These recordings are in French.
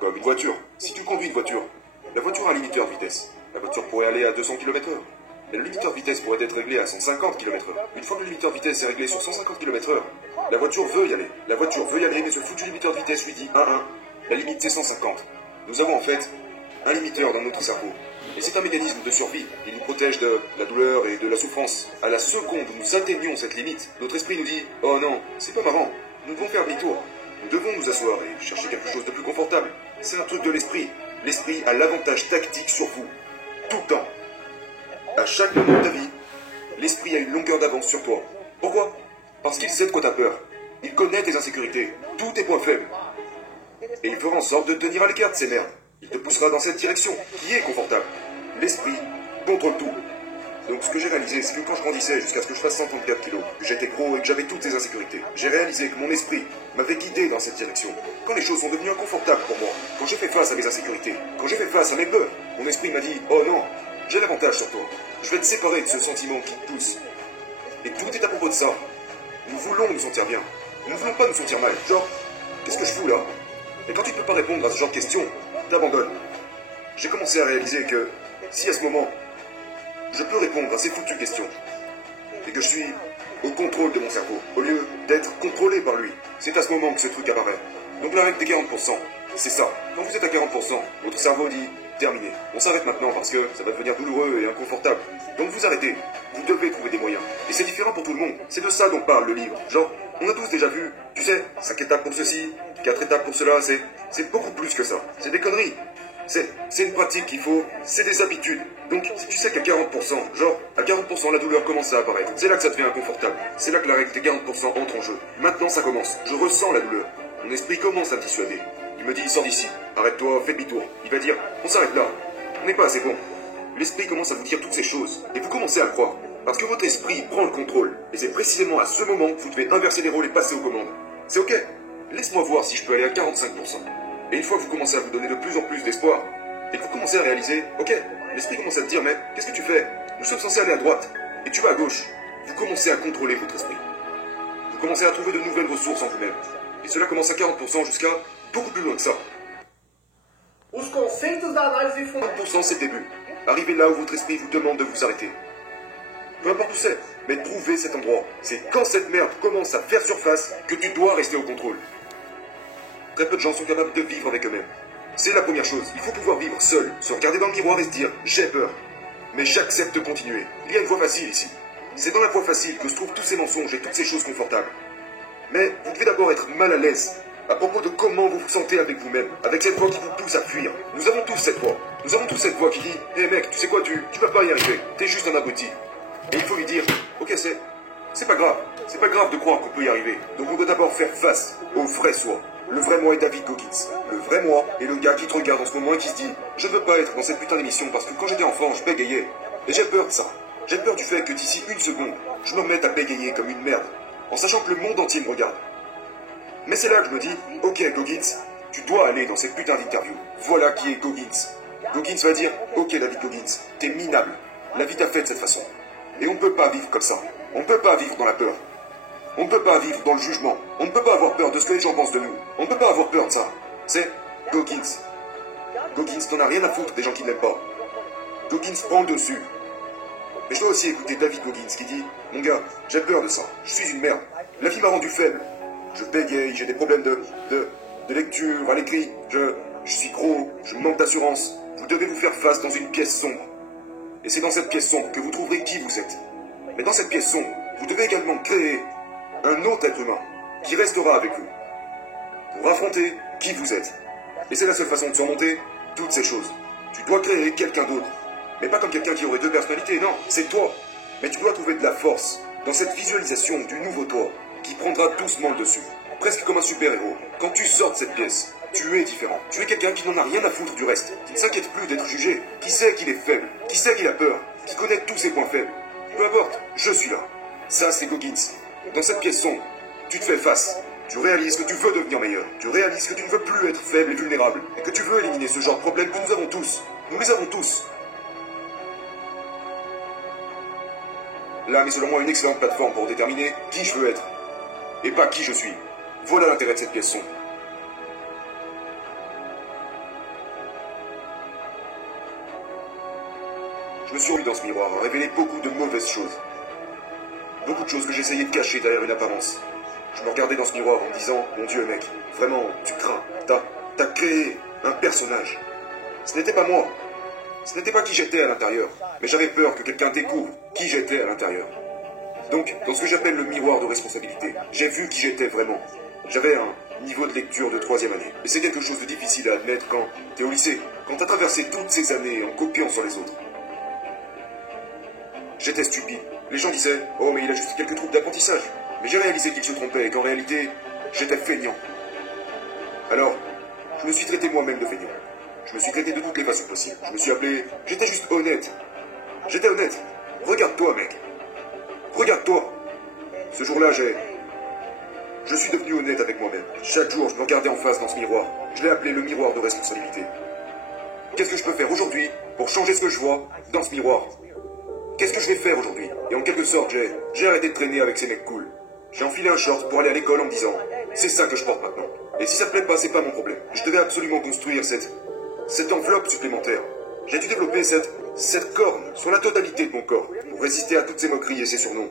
Comme une voiture. Si tu conduis une voiture, la voiture a un limiteur de vitesse. La voiture pourrait aller à 200 km/h. Et le limiteur de vitesse pourrait être réglé à 150 km/h. Une fois que le limiteur de vitesse est réglé sur 150 km/h, la voiture veut y aller. La voiture veut y aller, mais ce foutu limiteur de vitesse lui dit 1-1. La limite c'est 150. Nous avons en fait un limiteur dans notre cerveau. Et c'est un mécanisme de survie. Il nous protège de la douleur et de la souffrance. À la seconde où nous atteignons cette limite, notre esprit nous dit « Oh non, c'est pas marrant. Nous devons faire demi-tour. Nous devons nous asseoir et chercher quelque chose de plus confortable. » C'est un truc de l'esprit. L'esprit a l'avantage tactique sur vous. Tout le temps. À chaque moment de ta vie, l'esprit a une longueur d'avance sur toi. Pourquoi? Parce qu'il sait de quoi t'as peur. Il connaît tes insécurités, tous tes points faibles. Et il fera en sorte de te tenir à l'écart de ces merdes. Il te poussera dans cette direction, qui est confortable. L'esprit contrôle tout. Donc ce que j'ai réalisé, c'est que quand je grandissais jusqu'à ce que je fasse 134 kilos, que j'étais gros et que j'avais toutes ces insécurités, j'ai réalisé que mon esprit m'avait guidé dans cette direction. Quand les choses sont devenues inconfortables pour moi, quand j'ai fait face à mes insécurités, quand j'ai fait face à mes peurs, mon esprit m'a dit « Oh non, j'ai l'avantage sur toi. Je vais te séparer de ce sentiment qui te pousse. » Et tout est à propos de ça. Nous voulons nous sentir bien. Nous ne voulons pas nous sentir mal. Genre, qu'est-ce que je fous là? Et quand tu ne peux pas répondre à ce genre de questions, t'abandonnes. J'ai commencé à réaliser que si à ce moment, je peux répondre à ces foutues questions, et que je suis au contrôle de mon cerveau, au lieu d'être contrôlé par lui, c'est à ce moment que ce truc apparaît. Donc la règle des 40%, c'est ça. Quand vous êtes à 40%, votre cerveau dit terminé. On s'arrête maintenant parce que ça va devenir douloureux et inconfortable. Donc vous arrêtez. Vous devez trouver des moyens. Et c'est différent pour tout le monde. C'est de ça dont parle le livre. Genre, on a tous déjà vu, tu sais, 5 étapes pour ceci, 4 étapes pour cela, c'est beaucoup plus que ça. C'est des conneries. C'est une pratique qu'il faut, c'est des habitudes. Donc, si tu sais qu'à 40%, genre, à 40%, la douleur commence à apparaître. C'est là que ça devient inconfortable. C'est là que la règle des 40% entre en jeu. Maintenant, ça commence. Je ressens la douleur. Mon esprit commence à me dissuader. Il me dit, sors d'ici, arrête-toi, fais demi-tour. Il va dire, on s'arrête là. On n'est pas assez bon. L'esprit commence à vous dire toutes ces choses. Et vous commencez à le croire. Parce que votre esprit prend le contrôle. Et c'est précisément à ce moment que vous devez inverser les rôles et passer aux commandes. C'est ok. Laisse-moi voir si je peux aller à 45%. Et une fois que vous commencez à vous donner de plus en plus d'espoir, et que vous commencez à réaliser, ok, l'esprit commence à te dire, mais qu'est-ce que tu fais? Nous sommes censés aller à droite, et tu vas à gauche. Vous commencez à contrôler votre esprit. Vous commencez à trouver de nouvelles ressources en vous-même. Et cela commence à 40% jusqu'à beaucoup plus loin que ça. Os conceitos da análise fundamental. 40% c'est le début. Arrivez là où votre esprit vous demande de vous arrêter. Peu importe où c'est, mais trouvez cet endroit. C'est quand cette merde commence à faire surface que tu dois rester au contrôle. Très peu de gens sont capables de vivre avec eux-mêmes. C'est la première chose. Il faut pouvoir vivre seul, se regarder dans le miroir et se dire « J'ai peur, mais j'accepte de continuer. » Il y a une voie facile ici. C'est dans la voie facile que se trouvent tous ces mensonges et toutes ces choses confortables. Mais vous devez d'abord être mal à l'aise à propos de comment vous vous sentez avec vous-même, avec cette voix qui vous pousse à fuir. Nous avons tous cette voix. Nous avons tous cette voix qui dit « Hé mec, tu sais quoi, tu vas pas y arriver. T'es juste un abruti. » Et il faut lui dire « Ok, c'est pas grave. C'est pas grave de croire qu'on peut y arriver. Donc on doit d'abord faire face au vrai soi. » Le vrai moi est David Goggins. Le vrai moi est le gars qui te regarde en ce moment et qui se dit « Je veux pas être dans cette putain d'émission parce que quand j'étais enfant, je bégayais. Et j'ai peur de ça. J'ai peur du fait que d'ici une seconde, je me remette à bégayer comme une merde, en sachant que le monde entier me regarde. » Mais c'est là que je me dis « Ok Goggins, tu dois aller dans cette putain d'interview. Voilà qui est Goggins. » Goggins va dire « Ok David Goggins, t'es minable. La vie t'a fait de cette façon. Et on ne peut pas vivre comme ça. On ne peut pas vivre dans la peur. On ne peut pas vivre dans le jugement. On ne peut pas avoir peur de ce que les gens pensent de nous. On ne peut pas avoir peur de ça. C'est Goggins. Goggins n'en a rien à foutre des gens qui ne l'aiment pas. Goggins prend le dessus. Mais je dois aussi écouter David Goggins qui dit « Mon gars, j'ai peur de ça. Je suis une merde. La vie m'a rendu faible. Je bégaye, j'ai des problèmes de lecture à l'écrit. Je suis gros, je manque d'assurance. Vous devez vous faire face dans une pièce sombre. Et c'est dans cette pièce sombre que vous trouverez qui vous êtes. Mais dans cette pièce sombre, vous devez également créer un autre être humain qui restera avec vous pour affronter qui vous êtes. Et c'est la seule façon de surmonter toutes ces choses. Tu dois créer quelqu'un d'autre, mais pas comme quelqu'un qui aurait deux personnalités, non, c'est toi. Mais tu dois trouver de la force dans cette visualisation du nouveau toi qui prendra doucement le dessus, presque comme un super-héros. Quand tu sors de cette pièce, tu es différent. Tu es quelqu'un qui n'en a rien à foutre du reste, qui ne s'inquiète plus d'être jugé, qui sait qu'il est faible, qui sait qu'il a peur, qui connaît tous ses points faibles. Peu importe, je suis là. Ça, c'est Goggins. Dans cette pièce sombre, tu te fais face. Tu réalises que tu veux devenir meilleur. Tu réalises que tu ne veux plus être faible et vulnérable. Et que tu veux éliminer ce genre de problème que nous avons tous. Nous les avons tous. L'âme est selon moi une excellente plateforme pour déterminer qui je veux être. Et pas qui je suis. Voilà l'intérêt de cette pièce sombre. Je me suis rendu dans ce miroir a révélé beaucoup de mauvaises choses. Beaucoup de choses que j'essayais de cacher derrière une apparence. Je me regardais dans ce miroir en me disant, mon Dieu mec, vraiment, tu crains, t'as créé un personnage. Ce n'était pas moi. Ce n'était pas qui j'étais à l'intérieur. Mais j'avais peur que quelqu'un découvre qui j'étais à l'intérieur. Donc, dans ce que j'appelle le miroir de responsabilité, j'ai vu qui j'étais vraiment. J'avais un niveau de lecture de 3e année. Et c'est quelque chose de difficile à admettre quand t'es au lycée, quand t'as traversé toutes ces années en copiant sur les autres. J'étais stupide. Les gens disaient, oh mais il a juste quelques troubles d'apprentissage. Mais j'ai réalisé qu'il se trompait et qu'en réalité, j'étais feignant. Alors, je me suis traité moi-même de feignant. Je me suis traité de toutes les façons possibles. Je me suis appelé, j'étais juste honnête. J'étais honnête. Regarde-toi mec. Regarde-toi. Ce jour-là, je suis devenu honnête avec moi-même. Chaque jour, je me regardais en face dans ce miroir. Je l'ai appelé le miroir de responsabilité. Qu'est-ce que je peux faire aujourd'hui pour changer ce que je vois dans ce miroir? Qu'est-ce que je vais faire aujourd'hui? Et en quelque sorte, j'ai arrêté de traîner avec ces mecs cool. J'ai enfilé un short pour aller à l'école en me disant, c'est ça que je porte maintenant. Et si ça te plaît pas, c'est pas mon problème. Je devais absolument construire cette enveloppe supplémentaire. J'ai dû développer cette corne sur la totalité de mon corps pour résister à toutes ces moqueries et ces surnoms.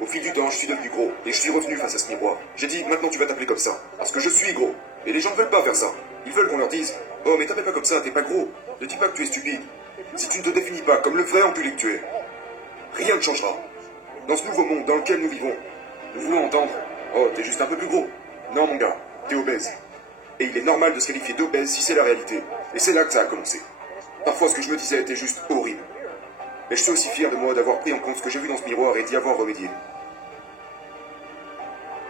Au fil du temps, je suis devenu gros et je suis revenu face à ce miroir. J'ai dit, maintenant tu vas t'appeler comme ça, parce que je suis gros. Et les gens ne veulent pas faire ça. Ils veulent qu'on leur dise, oh mais t'appelles pas comme ça, t'es pas gros. Ne dis pas que tu es stupide. Si tu ne te définis pas comme le vrai enculé que tu es, rien ne changera. Dans ce nouveau monde dans lequel nous vivons, nous voulons entendre, oh t'es juste un peu plus gros. Non mon gars, t'es obèse. Et il est normal de se qualifier d'obèse si c'est la réalité. Et c'est là que ça a commencé. Parfois ce que je me disais était juste horrible. Mais je suis aussi fier de moi d'avoir pris en compte ce que j'ai vu dans ce miroir et d'y avoir remédié.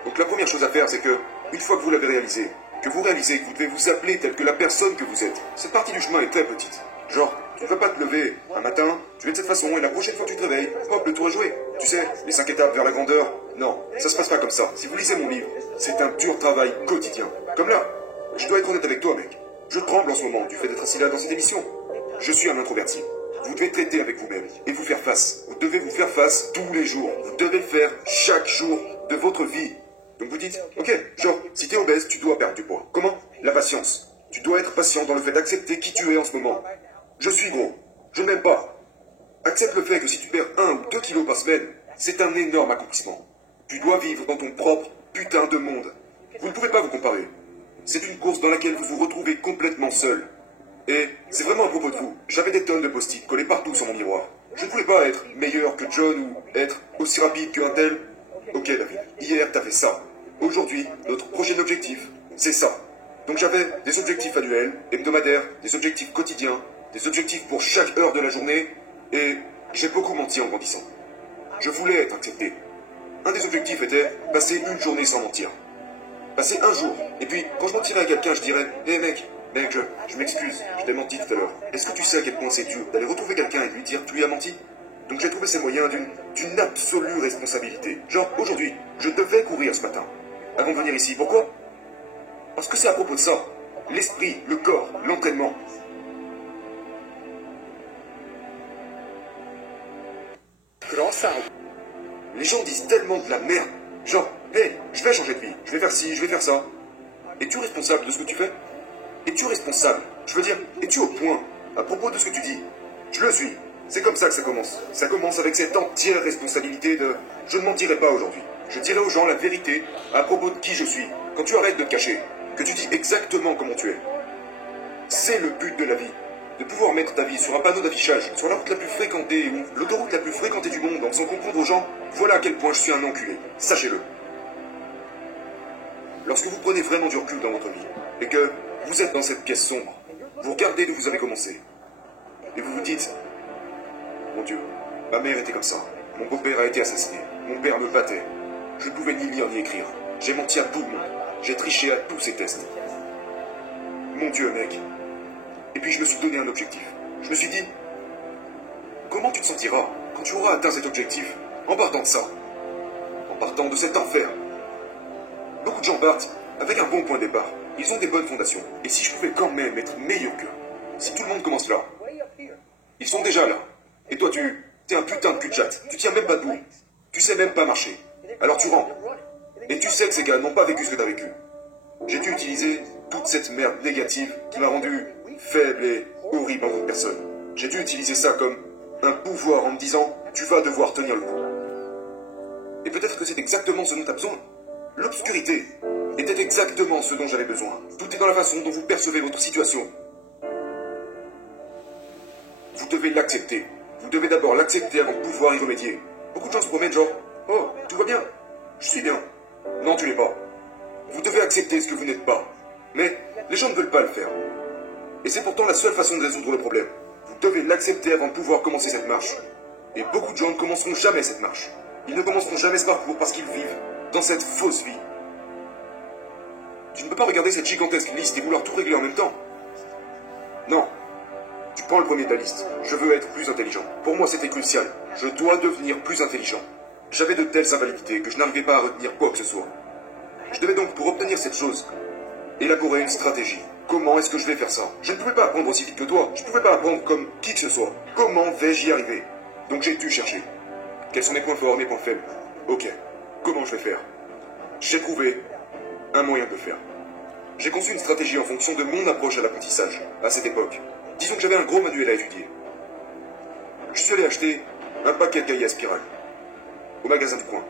Donc la première chose à faire, c'est que, une fois que vous l'avez réalisé, que vous réalisez que vous devez vous appeler tel que la personne que vous êtes, cette partie du chemin est très petite. Genre, tu ne peux pas te lever un matin, tu es de cette façon, et la prochaine fois que tu te réveilles, hop, le tour est joué. Tu sais, les 5 étapes vers la grandeur, non, ça se passe pas comme ça. Si vous lisez mon livre, c'est un dur travail quotidien. Comme là, je dois être honnête avec toi, mec. Je tremble en ce moment du fait d'être assis là dans cette émission. Je suis un introverti. Vous devez traiter avec vous-même et vous faire face. Vous devez vous faire face tous les jours. Vous devez le faire chaque jour de votre vie. Donc vous dites, ok, genre, si t'es obèse, tu dois perdre du poids. Comment? La patience. Tu dois être patient dans le fait d'accepter qui tu es en ce moment. Je suis gros. Je ne m'aime pas. Accepte le fait que si tu perds 1 ou 2 kilos par semaine, c'est un énorme accomplissement. Tu dois vivre dans ton propre putain de monde. Vous ne pouvez pas vous comparer. C'est une course dans laquelle vous vous retrouvez complètement seul. Et c'est vraiment à propos de vous. J'avais des tonnes de post-it collés partout sur mon miroir. Je ne voulais pas être meilleur que John ou être aussi rapide qu'un tel. Ok David, hier t'as fait ça. Aujourd'hui, notre prochain objectif, c'est ça. Donc j'avais des objectifs annuels, hebdomadaires, des objectifs quotidiens, des objectifs pour chaque heure de la journée, et j'ai beaucoup menti en grandissant. Je voulais être accepté. Un des objectifs était passer une journée sans mentir. Passer un jour. Et puis, quand je mentirais à quelqu'un, je dirais, hé mec, je m'excuse, je t'ai menti tout à l'heure. Est-ce que tu sais à quel point c'est dur d'aller retrouver quelqu'un et lui dire, tu lui as menti? Donc j'ai trouvé ces moyens d'une absolue responsabilité. Genre, aujourd'hui, je devais courir ce matin, avant de venir ici. Pourquoi? Parce que c'est à propos de ça. L'esprit, le corps, l'entraînement. Les gens disent tellement de la merde. Genre, hé, je vais changer de vie, je vais faire ci, je vais faire ça. Es-tu responsable de ce que tu fais? Es-tu responsable? Je veux dire, es-tu au point à propos de ce que tu dis? Je le suis. C'est comme ça que ça commence. Ça commence avec cette entière responsabilité de « je ne mentirai pas aujourd'hui ». Je dirai aux gens la vérité à propos de qui je suis. Quand tu arrêtes de te cacher, que tu dis exactement comment tu es. C'est le but de la vie. De pouvoir mettre ta vie sur un panneau d'affichage, sur la route la plus fréquentée ou l'autoroute la plus fréquentée du monde en faisant comprendre aux gens « voilà à quel point je suis un enculé, sachez-le ». Lorsque vous prenez vraiment du recul dans votre vie et que vous êtes dans cette pièce sombre, vous regardez d'où vous avez commencé et vous vous dites « Mon Dieu, ma mère était comme ça, mon beau-père a été assassiné, mon père me battait, je ne pouvais ni lire ni écrire, j'ai menti à tout le monde, j'ai triché à tous ces tests. Mon Dieu, mec. » Et puis je me suis donné un objectif. Je me suis dit, comment tu te sentiras quand tu auras atteint cet objectif en partant de ça, en partant de cet enfer? Beaucoup de gens partent avec un bon point de départ. Ils ont des bonnes fondations. Et si je pouvais quand même être meilleur qu'eux, si tout le monde commence là, ils sont déjà là. Et toi, t'es un putain de cul-de-jatte. Tu tiens même pas debout. Tu sais même pas marcher. Alors tu rentres. Et tu sais que ces gars n'ont pas vécu ce que t'as vécu. J'ai dû utiliser toute cette merde négative qui m'a rendu faible et horrible en tant que personne. J'ai dû utiliser ça comme un pouvoir en me disant « tu vas devoir tenir le coup ». Et peut-être que c'est exactement ce dont tu as besoin. L'obscurité était exactement ce dont j'avais besoin. Tout est dans la façon dont vous percevez votre situation. Vous devez l'accepter. Vous devez d'abord l'accepter avant de pouvoir y remédier. Beaucoup de gens se promènent genre « oh, tout va bien, je suis bien ». Non, tu l'es pas. Vous devez accepter ce que vous n'êtes pas. Mais les gens ne veulent pas le faire. Et c'est pourtant la seule façon de résoudre le problème. Vous devez l'accepter avant de pouvoir commencer cette marche. Et beaucoup de gens ne commenceront jamais cette marche. Ils ne commenceront jamais ce parcours parce qu'ils vivent dans cette fausse vie. Tu ne peux pas regarder cette gigantesque liste et vouloir tout régler en même temps. Non. Tu prends le premier de la liste. Je veux être plus intelligent. Pour moi, c'était crucial. Je dois devenir plus intelligent. J'avais de telles invalidités que je n'arrivais pas à retenir quoi que ce soit. Je devais donc, pour obtenir cette chose, élaborer une stratégie. Comment est-ce que je vais faire ça? Je ne pouvais pas apprendre aussi vite que toi. Je ne pouvais pas apprendre comme qui que ce soit. Comment vais-je y arriver? Donc j'ai dû chercher. Quels sont mes points forts, mes points faibles? Ok. Comment je vais faire? J'ai trouvé un moyen de le faire. J'ai conçu une stratégie en fonction de mon approche à l'apprentissage, à cette époque. Disons que j'avais un gros manuel à étudier. Je suis allé acheter un paquet de cahiers à spirale, au magasin du coin.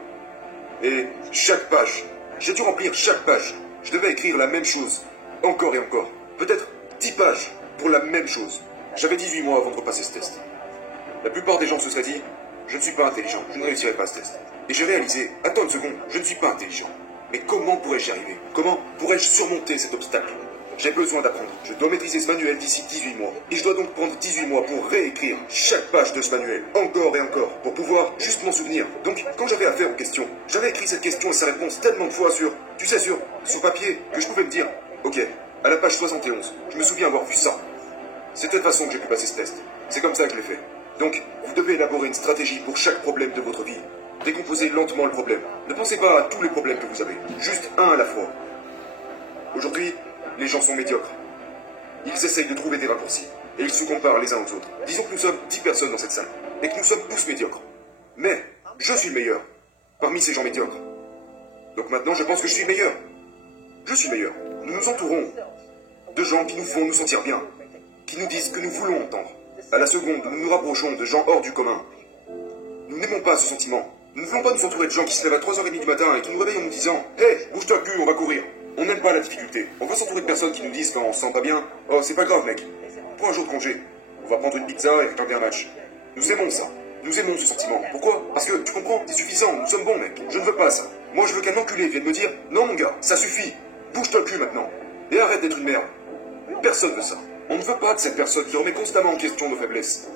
Et chaque page, j'ai dû remplir chaque page. Je devais écrire la même chose, encore et encore. Peut-être 10 pages pour la même chose. J'avais 18 mois avant de repasser ce test. La plupart des gens se seraient dit, je ne suis pas intelligent, je ne réussirai pas ce test. Et j'ai réalisé, attends une seconde, je ne suis pas intelligent. Mais comment pourrais-je y arriver? Comment pourrais-je surmonter cet obstacle? J'ai besoin d'apprendre. Je dois maîtriser ce manuel d'ici 18 mois. Et je dois donc prendre 18 mois pour réécrire chaque page de ce manuel, encore et encore, pour pouvoir juste m'en souvenir. Donc, quand j'avais affaire aux questions, j'avais écrit cette question et sa réponse tellement de fois sur papier, que je pouvais me dire, ok, à la page 71, je me souviens avoir vu ça. C'est de cette façon que j'ai pu passer ce test. C'est comme ça que je l'ai fait. Donc, vous devez élaborer une stratégie pour chaque problème de votre vie. Décomposez lentement le problème. Ne pensez pas à tous les problèmes que vous avez, juste un à la fois. Aujourd'hui, les gens sont médiocres. Ils essayent de trouver des raccourcis, et ils se comparent les uns aux autres. Disons que nous sommes 10 personnes dans cette salle, et que nous sommes tous médiocres. Mais, je suis le meilleur, parmi ces gens médiocres. Donc maintenant, je pense que je suis le meilleur. Je suis le meilleur. Nous nous entourons de gens qui nous font nous sentir bien, qui nous disent ce que nous voulons entendre. À la seconde, nous nous rapprochons de gens hors du commun. Nous n'aimons pas ce sentiment. Nous ne voulons pas nous entourer de gens qui se lèvent à 3h30 du matin et qui nous réveillent en nous disant « Hey, bouge-toi le cul, on va courir !» On n'aime pas la difficulté. On veut s'entourer de personnes qui nous disent quand on se sent pas bien « Oh, c'est pas grave, mec. Prends un jour de congé. On va prendre une pizza et regarder un match. » Nous aimons ça. Nous aimons ce sentiment. Pourquoi? Parce que, tu comprends, c'est suffisant. Nous sommes bons, mec. Je ne veux pas ça. Moi, je veux qu'un enculé vienne me dire « Non, mon gars, ça suffit. Bouge-toi le cul maintenant. Et arrête d'être une merde. » Personne veut ça. On ne veut pas de cette personne qui remet constamment en question nos faiblesses.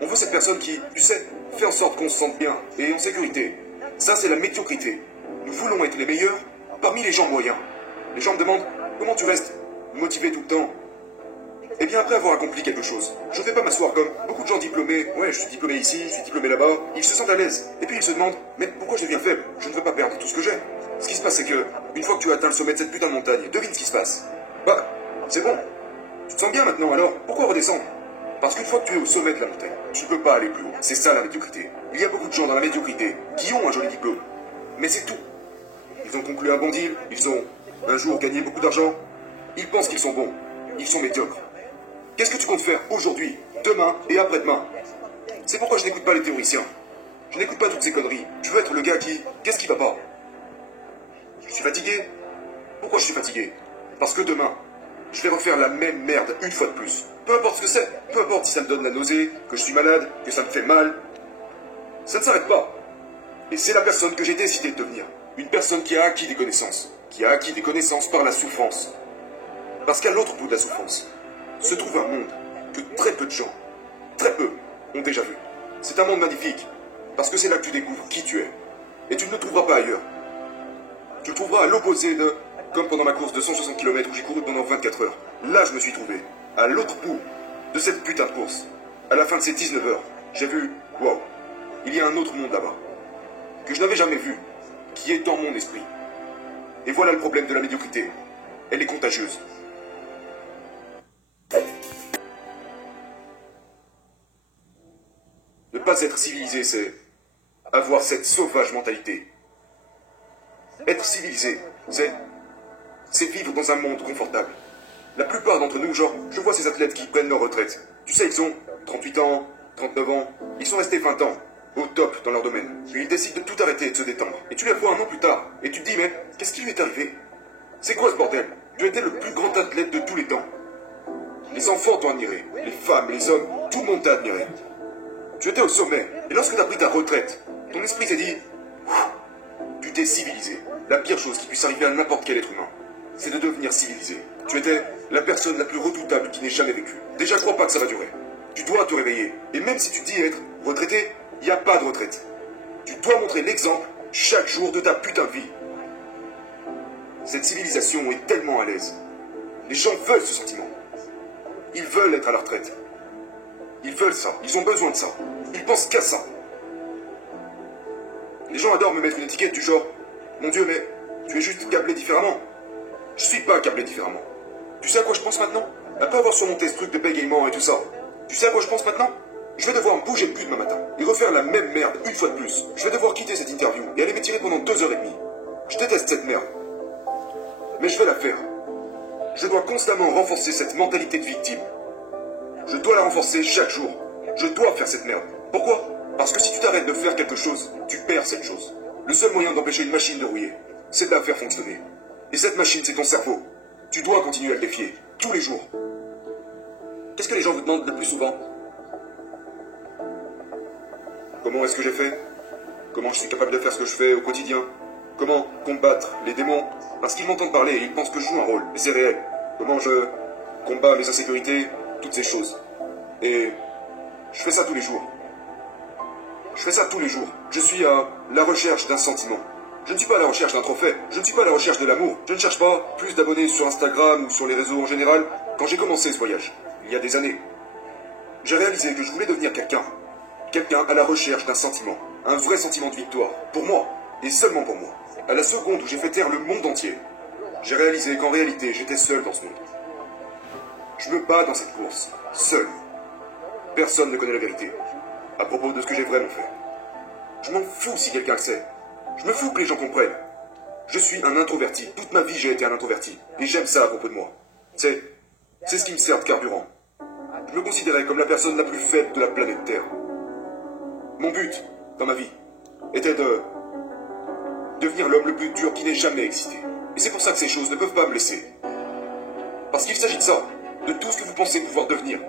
On veut cette personne qui, tu sais, fait en sorte qu'on se sente bien et en sécurité. Ça, c'est la médiocrité. Nous voulons être les meilleurs parmi les gens moyens. Les gens me demandent, comment tu restes motivé tout le temps? Eh bien, après avoir accompli quelque chose, je ne vais pas m'asseoir comme beaucoup de gens diplômés. Ouais, je suis diplômé ici, je suis diplômé là-bas. Ils se sentent à l'aise. Et puis ils se demandent, mais pourquoi je deviens faible? Je ne veux pas perdre tout ce que j'ai. Ce qui se passe, c'est que, une fois que tu as atteint le sommet de cette putain de montagne, devine ce qui se passe. Bah, c'est bon. Tu te sens bien maintenant, alors pourquoi redescendre? Parce qu'une fois que tu es au sommet de la montagne, tu ne peux pas aller plus haut. C'est ça la médiocrité. Il y a beaucoup de gens dans la médiocrité qui ont un joli diplôme. Mais c'est tout. Ils ont conclu un bon deal, ils ont un jour gagné beaucoup d'argent. Ils pensent qu'ils sont bons. Ils sont médiocres. Qu'est-ce que tu comptes faire aujourd'hui, demain et après-demain? C'est pourquoi je n'écoute pas les théoriciens. Je n'écoute pas toutes ces conneries. Je veux être le gars qui... Qu'est-ce qui va pas? Je suis fatigué. Pourquoi je suis fatigué? Parce que demain, je vais refaire la même merde une fois de plus. Peu importe ce que c'est, peu importe si ça me donne la nausée, que je suis malade, que ça me fait mal. Ça ne s'arrête pas. Et c'est la personne que j'ai décidé de devenir. Une personne qui a acquis des connaissances. Qui a acquis des connaissances par la souffrance. Parce qu'à l'autre bout de la souffrance, se trouve un monde que très peu de gens, très peu, ont déjà vu. C'est un monde magnifique. Parce que c'est là que tu découvres qui tu es. Et tu ne le trouveras pas ailleurs. Tu le trouveras à l'opposé de... Comme pendant ma course de 160 km où j'ai couru pendant 24 heures. Là, je me suis trouvé, à l'autre bout de cette putain de course. À la fin de ces 19 heures, j'ai vu, waouh, il y a un autre monde là-bas, que je n'avais jamais vu, qui est dans mon esprit. Et voilà le problème de la médiocrité. Elle est contagieuse. Ne pas être civilisé, c'est avoir cette sauvage mentalité. Être civilisé, c'est vivre dans un monde confortable. La plupart d'entre nous, genre, je vois ces athlètes qui prennent leur retraite. Tu sais, ils ont 38 ans, 39 ans, ils sont restés 20 ans, au top dans leur domaine. Puis ils décident de tout arrêter et de se détendre. Et tu les vois un an plus tard, et tu te dis, mais qu'est-ce qui lui est arrivé? C'est quoi ce bordel? Tu étais le plus grand athlète de tous les temps. Les enfants t'ont admiré, les femmes, les hommes, tout le monde t'a admiré. Tu étais au sommet, et lorsque tu as pris ta retraite, ton esprit s'est dit, tu t'es civilisé. La pire chose qui puisse arriver à n'importe quel être humain, c'est de devenir civilisé. Tu étais la personne la plus redoutable qui n'ait jamais vécu. Déjà, crois pas que ça va durer. Tu dois te réveiller. Et même si tu dis être retraité, il n'y a pas de retraite. Tu dois montrer l'exemple chaque jour de ta putain de vie. Cette civilisation est tellement à l'aise. Les gens veulent ce sentiment. Ils veulent être à la retraite. Ils veulent ça. Ils ont besoin de ça. Ils pensent qu'à ça. Les gens adorent me mettre une étiquette du genre « Mon Dieu, mais tu es juste câblé différemment. » Je suis pas câblé différemment. Tu sais à quoi je pense maintenant? À pas avoir surmonté ce truc de bégaiement et tout ça. Tu sais à quoi je pense maintenant? Je vais devoir me bouger le cul demain matin et refaire la même merde une fois de plus. Je vais devoir quitter cette interview et aller m'étirer pendant 2h30. Je déteste cette merde. Mais je vais la faire. Je dois constamment renforcer cette mentalité de victime. Je dois la renforcer chaque jour. Je dois faire cette merde. Pourquoi? Parce que si tu t'arrêtes de faire quelque chose, tu perds cette chose. Le seul moyen d'empêcher une machine de rouiller, c'est de la faire fonctionner. Et cette machine, c'est ton cerveau. Tu dois continuer à le défier, tous les jours. Qu'est-ce que les gens vous demandent le plus souvent? Comment est-ce que j'ai fait? Comment je suis capable de faire ce que je fais au quotidien? Comment combattre les démons? Parce qu'ils m'entendent parler et ils pensent que je joue un rôle, et c'est réel. Comment je combats mes insécurités, toutes ces choses. Et je fais ça tous les jours. Je fais ça tous les jours. Je suis à la recherche d'un sentiment. Je ne suis pas à la recherche d'un trophée. Je ne suis pas à la recherche de l'amour. Je ne cherche pas plus d'abonnés sur Instagram ou sur les réseaux en général. Quand j'ai commencé ce voyage, il y a des années, j'ai réalisé que je voulais devenir quelqu'un. Quelqu'un à la recherche d'un sentiment. Un vrai sentiment de victoire. Pour moi. Et seulement pour moi. À la seconde où j'ai fait taire le monde entier, j'ai réalisé qu'en réalité, j'étais seul dans ce monde. Je me bats dans cette course. Seul. Personne ne connaît la vérité. À propos de ce que j'ai vraiment fait. Je m'en fous si quelqu'un le sait. Je me fous que les gens comprennent. Je suis un introverti. Toute ma vie, j'ai été un introverti. Et j'aime ça à propos de moi. C'est ce qui me sert de carburant. Je me considérais comme la personne la plus faible de la planète Terre. Mon but, dans ma vie, était de devenir l'homme le plus dur qui n'ait jamais existé. Et c'est pour ça que ces choses ne peuvent pas me laisser. Parce qu'il s'agit de ça, de tout ce que vous pensez pouvoir devenir.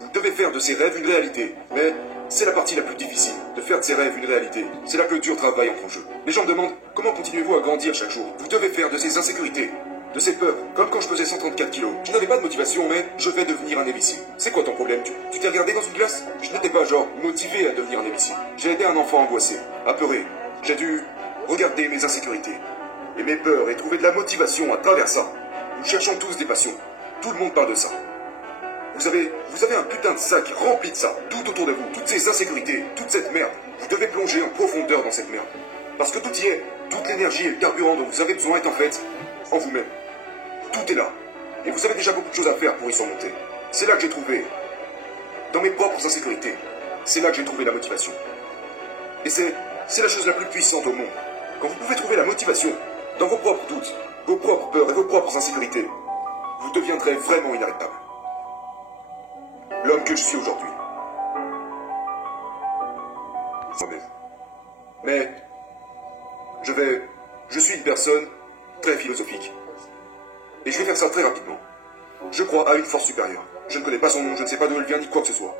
Vous devez faire de ces rêves une réalité. Mais c'est la partie la plus difficile, de faire de ces rêves une réalité. C'est là que le dur travail entre en jeu. Les gens me demandent, comment continuez-vous à grandir chaque jour? Vous devez faire de ces insécurités, de ces peurs, comme quand je pesais 134 kilos. Je n'avais pas de motivation, mais je vais devenir un imbécile. C'est quoi ton problème? Tu t'es regardé dans une glace? Je n'étais pas genre motivé à devenir un imbécile. J'ai aidé un enfant angoissé, apeuré. J'ai dû regarder mes insécurités et mes peurs et trouver de la motivation à travers ça. Nous cherchons tous des passions. Tout le monde parle de ça. Vous avez un putain de sac rempli de ça, tout autour de vous, toutes ces insécurités, toute cette merde. Vous devez plonger en profondeur dans cette merde. Parce que tout y est, toute l'énergie et le carburant dont vous avez besoin est en fait en vous-même. Tout est là. Et vous avez déjà beaucoup de choses à faire pour y surmonter. C'est là que j'ai trouvé, dans mes propres insécurités, c'est là que j'ai trouvé la motivation. Et c'est la chose la plus puissante au monde. Quand vous pouvez trouver la motivation dans vos propres doutes, vos propres peurs et vos propres insécurités, vous deviendrez vraiment inarrêtable. L'homme que je suis aujourd'hui. Mais je suis une personne très philosophique. Et je vais faire ça très rapidement. Je crois à une force supérieure. Je ne connais pas son nom, je ne sais pas d'où elle vient ni quoi que ce soit.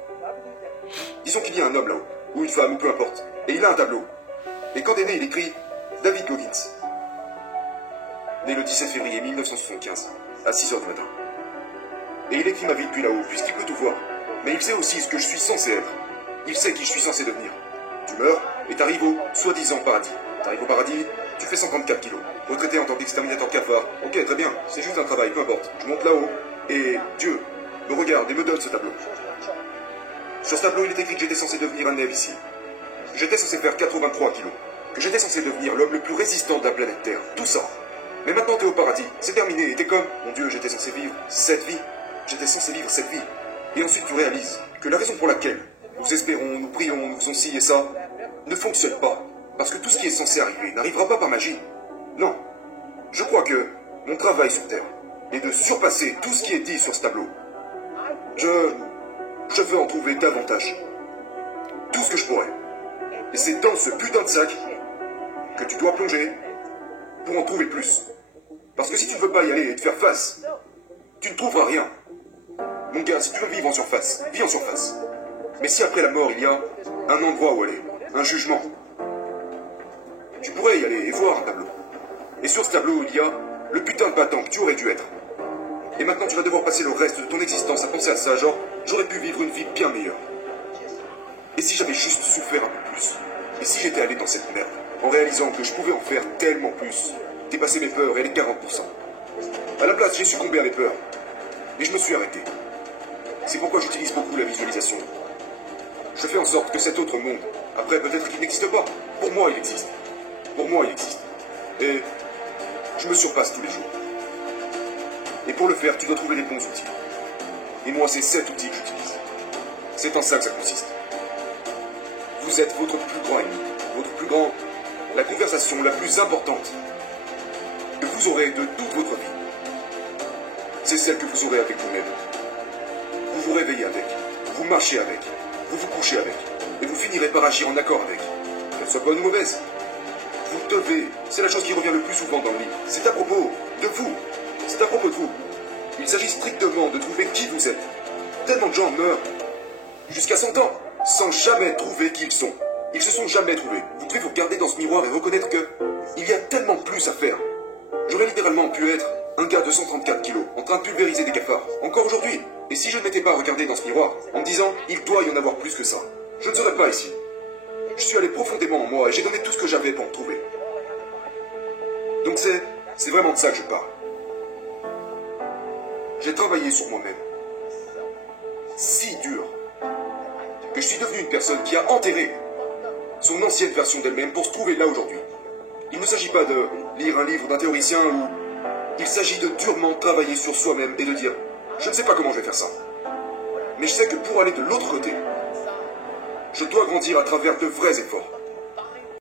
Disons qu'il y a un homme là-haut, ou une femme, ou peu importe. Et il a un tableau. Et quand est né, il écrit David Goggins. Né le 17 février 1975, à 6h du matin. Et il écrit ma vie depuis là-haut, puisqu'il peut tout voir. Mais il sait aussi ce que je suis censé être. Il sait qui je suis censé devenir. Tu meurs, et t'arrives au soi-disant paradis. T'arrives au paradis, tu fais 54 kilos. Retraité en tant qu'exterminateur cafard. Ok, très bien, c'est juste un travail, peu importe. Je monte là-haut, et Dieu me regarde et me donne ce tableau. Sur ce tableau, il est écrit que j'étais censé devenir un Navy SEAL. J'étais censé faire 83 kilos. Que j'étais censé devenir l'homme le plus résistant de la planète Terre. Tout ça. Mais maintenant, t'es au paradis. C'est terminé, et t'es comme, mon Dieu, j'étais censé vivre cette vie. J'étais censé vivre cette vie. Et ensuite, tu réalises que la raison pour laquelle nous espérons, nous prions, nous faisons ci et ça, ne fonctionne pas. Parce que tout ce qui est censé arriver n'arrivera pas par magie. Non. Je crois que mon travail sur Terre est de surpasser tout ce qui est dit sur ce tableau. Je veux en trouver davantage. Tout ce que je pourrais. Et c'est dans ce putain de sac que tu dois plonger pour en trouver plus. Parce que si tu ne veux pas y aller et te faire face, tu ne trouveras rien. Mon gars, si tu veux vivre en surface, vis en surface. Mais si après la mort, il y a un endroit où aller, un jugement, tu pourrais y aller et voir un tableau. Et sur ce tableau, il y a le putain de battant que tu aurais dû être. Et maintenant, tu vas devoir passer le reste de ton existence à penser à ça, genre, j'aurais pu vivre une vie bien meilleure. Et si j'avais juste souffert un peu plus? Et si j'étais allé dans cette merde, en réalisant que je pouvais en faire tellement plus, dépasser mes peurs et les 40%. À la place, j'ai succombé à mes peurs. Et je me suis arrêté. C'est pourquoi j'utilise beaucoup la visualisation. Je fais en sorte que cet autre monde, après peut-être qu'il n'existe pas, pour moi il existe. Pour moi il existe. Et je me surpasse tous les jours. Et pour le faire, tu dois trouver les bons outils. Et moi, c'est cet outil que j'utilise. C'est en ça que ça consiste. Vous êtes votre plus grand ennemi. Votre plus grand... La conversation la plus importante que vous aurez de toute votre vie. C'est celle que vous aurez avec vous-même. Vous vous réveillez avec. Vous marchez avec. Vous vous couchez avec. Et vous finirez par agir en accord avec. Qu'elle soit bonne ou mauvaise. Vous devez... C'est la chose qui revient le plus souvent dans le livre. C'est à propos de vous. C'est à propos de vous. Il s'agit strictement de trouver qui vous êtes. Tellement de gens meurent jusqu'à 100 ans sans jamais trouver qui ils sont. Ils se sont jamais trouvés. Vous devez vous regarder dans ce miroir et reconnaître que il y a tellement plus à faire. J'aurais littéralement pu être un gars de 134 kilos en train de pulvériser des cafards, encore aujourd'hui. Et si je ne m'étais pas regardé dans ce miroir en me disant il doit y en avoir plus que ça, je ne serais pas ici. Je suis allé profondément en moi et j'ai donné tout ce que j'avais pour me trouver. Donc c'est vraiment de ça que je parle. J'ai travaillé sur moi-même. Si dur que je suis devenu une personne qui a enterré son ancienne version d'elle-même pour se trouver là aujourd'hui. Il ne s'agit pas de lire un livre d'un théoricien ou... Il s'agit de durement travailler sur soi-même et de dire « Je ne sais pas comment je vais faire ça. Mais je sais que pour aller de l'autre côté, je dois grandir à travers de vrais efforts.